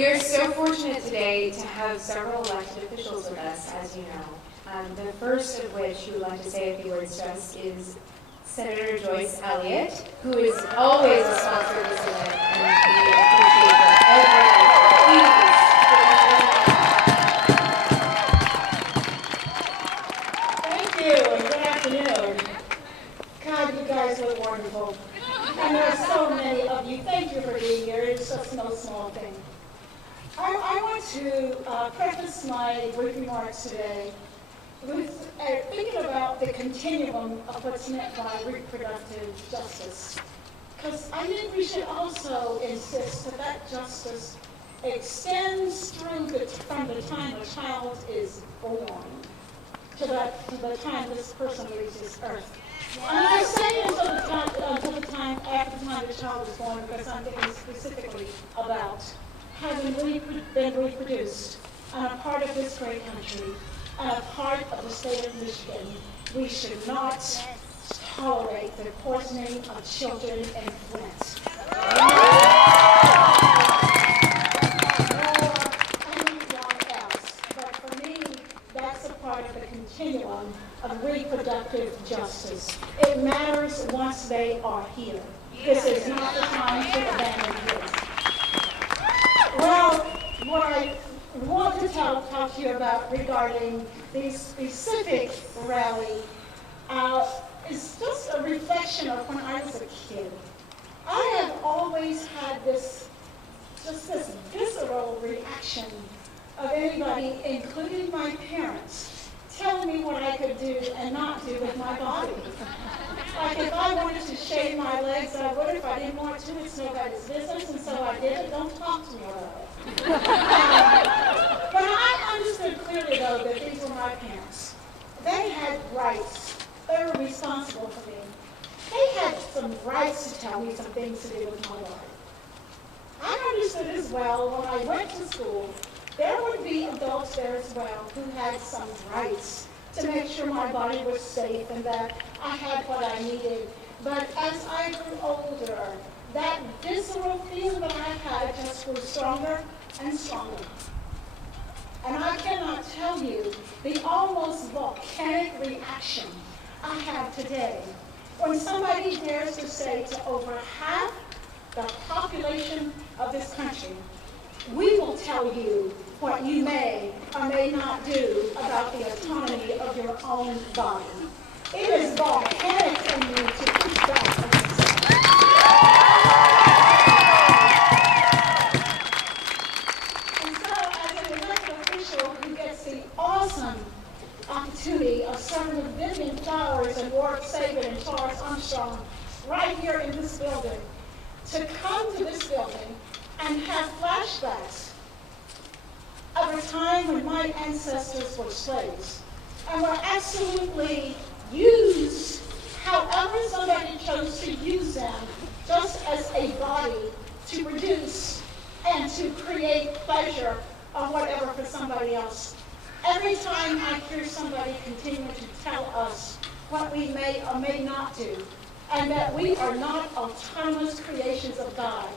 We are so fortunate today to have several elected officials with us, as you know. The first of which who would like to say a few words to us is Senator Joyce Elliott, who is always a sponsor of this event, and we appreciate her Thank you, and good afternoon. God, you guys look wonderful. And there are so many of you. Thank you for being here. It's just no small thing. I want to preface my brief remarks today with thinking about the continuum of what's meant by reproductive justice. Because I think we should also insist that that justice extends from the time a child is born to the time this person reaches earth. And I say until the time after the time the child is born because I'm thinking specifically about having been reproduced and a part of this great country and a part of the state of Michigan. We should not tolerate the poisoning of children in Flint. But for me, that's a part of the continuum of reproductive justice. It matters once they are here. This is not the time to abandon kids. Well, what I want to talk to you about regarding the specific rally is just a reflection of when I was a kid. I have always had this visceral reaction of anybody, including my parents, telling me what I could do and not do with my body. Like if I wanted to shave my legs, I would. If I didn't want to, it's nobody's business, and so I did it. Don't talk to me about it. But I understood clearly, though, that these were my parents. They had rights. They were responsible for me. They had some rights to tell me some things to do with my body. I understood as well when I went to school, there would be adults there as well who had some rights to make sure my body was safe and that I had what I needed. But as I grew older, that visceral feeling that I had just grew stronger and stronger. And I cannot tell you the almost volcanic reaction I have today when somebody dares to say to over half the population of this country, we will tell you what you may or may not do about the autonomy of your own body. It is volcanic in me to push back against it. And so, as an elected official who gets the awesome opportunity of serving with Vivian Flowers and Warwick Saban and Charles Armstrong right here in this building, to come to this building and have flashbacks of a time when my ancestors were slaves and were absolutely used however somebody chose to use them, just as a body to produce and to create pleasure or whatever for somebody else. Every time I hear somebody continue to tell us what we may or may not do, and that we are not autonomous creations of God,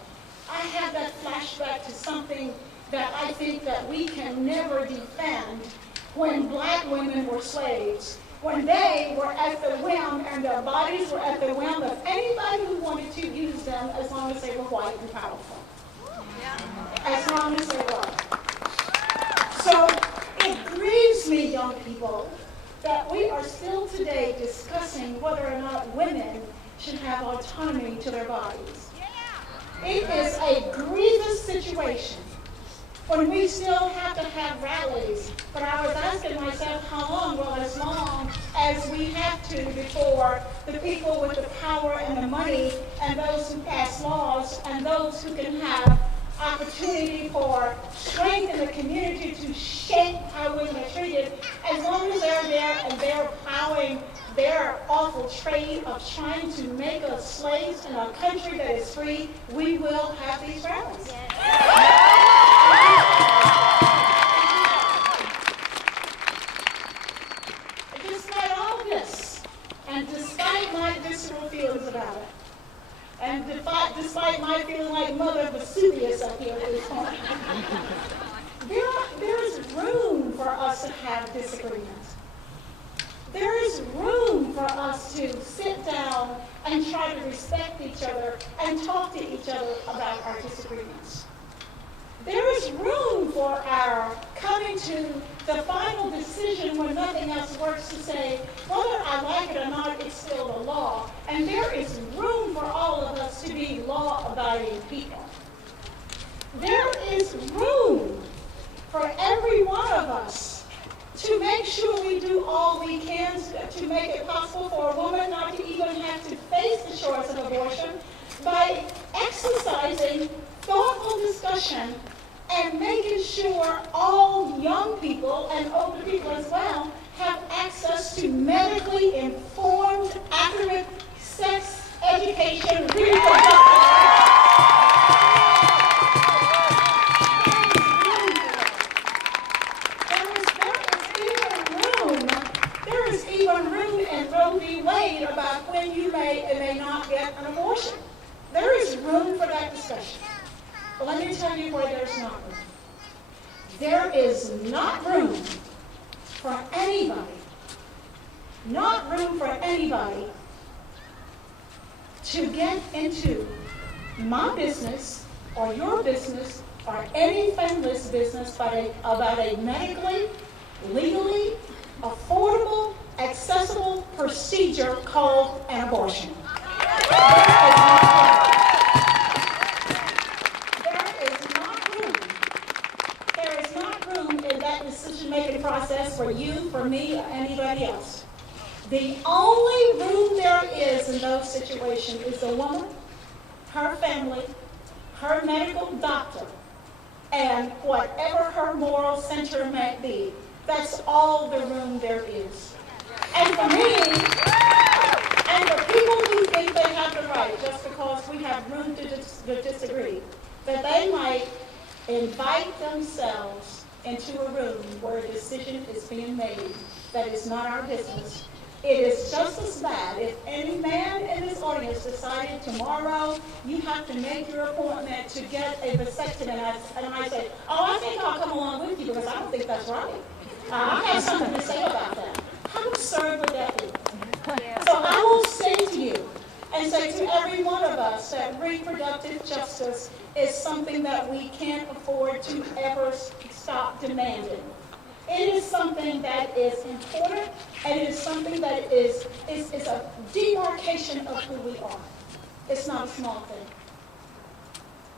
I have that flashback to something that I think that we can never defend when black women were slaves, when they were at the whim and their bodies were at the whim of anybody who wanted to use them as long as they were white and powerful. As long as they were. So it grieves me, young people, that we are still today discussing whether or not women should have autonomy to their bodies. It is a grievous situation when we still have to have rallies. But I was asking myself, how long? Well, as long as we have to before the people with the power and the money and those who pass laws and those who can have opportunity for strength in the community to shape how women are treated, as long as they're there and they're plowing their awful trade of trying to make us slaves in a country that is free, we will have these rallies. Despite all this, and despite my visceral feelings about it, and despite my feeling like Mother Vesuvius up here at this point, each other about our disagreements. There is room for our coming to the final decision when nothing else works to say, whether I like it or not, it's still the law. And there is room for all of us to be law-abiding people. There is room for every one of us to make sure we do all we can to make it possible for a woman not to even have to face the choice of abortion by exercising thoughtful discussion and making sure all young people and older people as well have access to medically informed, accurate sex education, There is even room in Roe v. Wade about when you may and may not get an abortion. There is room for that discussion. But let me tell you where there's not room. There is not room for anybody, to get into my business or your business or any family's business about a medically, legally, affordable, accessible procedure called an abortion. Decision-making process for you, for me, or anybody else. The only room there is in those situations is the woman, her family, her medical doctor, and whatever her moral center may be. That's all the room there is. And for me, and for people who think they have the right, just because we have room to disagree, that they might invite themselves into a room where a decision is being made that is not our business. It is just as bad if any man in this audience decided tomorrow you have to make your appointment to get a vasectomy, and I say, oh, I think I'll come along with you because I don't think that's right. I have something to say about that. How absurd would that be? So I will say to you, and say to every one of us, that reproductive justice is something that we can't afford to ever stop demanding. It is something that is important, and it is something that is a demarcation of who we are. It's not a small thing.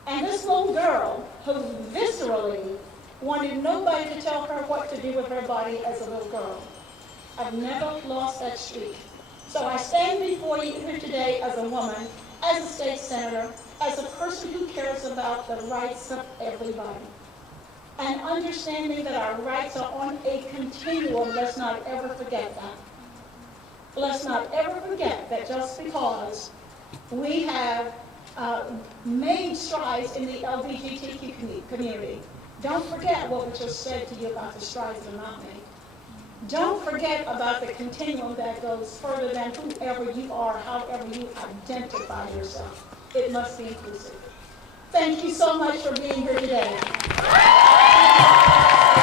And this little girl, who viscerally wanted nobody to tell her what to do with her body as a little girl, I've never lost that streak. So I stand before you here today as a woman, as a state senator, as a person who cares about the rights of everybody. And understanding that our rights are on a continuum, let's not ever forget that. Let's not ever forget that just because we have made strides in the LGBTQ community, don't forget what was just said to you about the strides that are not made. Don't forget about the continuum that goes further than whoever you are, however you identify yourself. It must be inclusive. Thank you so much for being here today.